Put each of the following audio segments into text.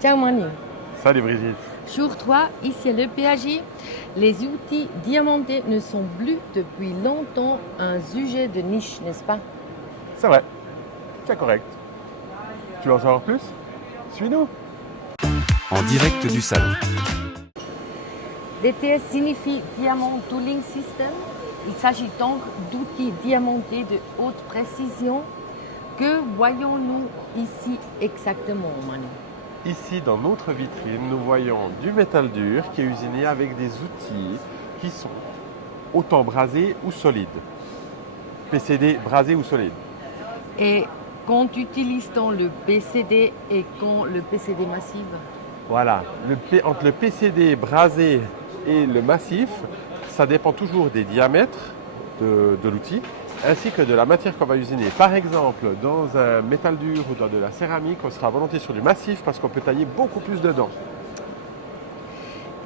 Ciao Manu. Salut Brigitte. Jour 3, ici à l'EPAJ. Les outils diamantés ne sont plus depuis longtemps un sujet de niche, n'est-ce pas? C'est vrai, c'est correct. Tu veux en savoir plus? Suis-nous. En direct du salon. DTS signifie Diamond Tooling System. Il s'agit donc d'outils diamantés de haute précision. Que voyons-nous ici exactement, Manu? Ici, dans notre vitrine, nous voyons du métal dur qui est usiné avec des outils qui sont autant brasés ou solides. PCD brasé ou solide. Et quand utilise-t-on le PCD et quand le PCD massif? Voilà, entre le PCD brasé et le massif, ça dépend toujours des diamètres de l'outil ainsi que de la matière qu'on va usiner. Par exemple, dans un métal dur ou dans de la céramique, on sera volontiers sur du massif parce qu'on peut tailler beaucoup plus dedans.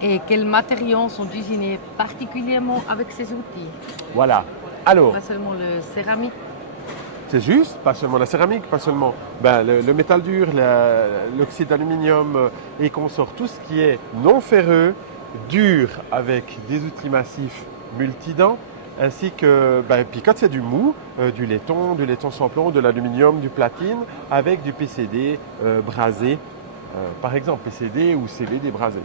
Et quels matériaux sont usinés particulièrement avec ces outils? Voilà. Alors, Pas seulement le céramique. c'est juste, pas seulement la céramique, pas seulement le métal dur, l'oxyde d'aluminium et consorts, tout ce qui est non ferreux, dur avec des outils massifs multidents, ainsi que, puis quand c'est du mou, du laiton sans plomb, de l'aluminium, du platine, avec du PCD brasé, par exemple PCD ou CVD brasé.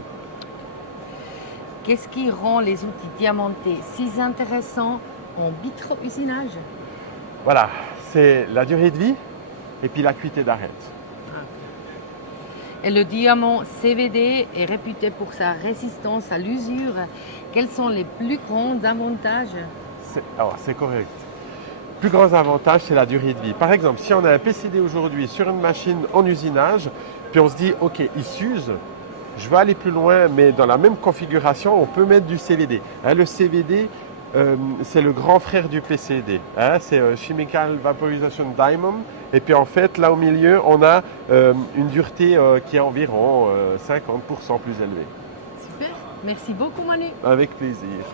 Qu'est-ce qui rend les outils diamantés si intéressants en vitro-usinage? Voilà, c'est la durée de vie et puis l'acuité d'arête. Et le diamant CVD est réputé pour sa résistance à l'usure. Quels sont les plus grands avantages? C'est correct. Plus grands avantages, c'est la durée de vie. Par exemple, si on a un PCD aujourd'hui sur une machine en usinage, puis on se dit, OK, il s'use, je vais aller plus loin, mais dans la même configuration, on peut mettre du CVD. Le CVD, c'est le grand frère du PCD. C'est Chemical Vaporization Diamond. Et puis en fait, là au milieu, on a une dureté qui est environ 50% plus élevée. Super, merci beaucoup Manu. Avec plaisir.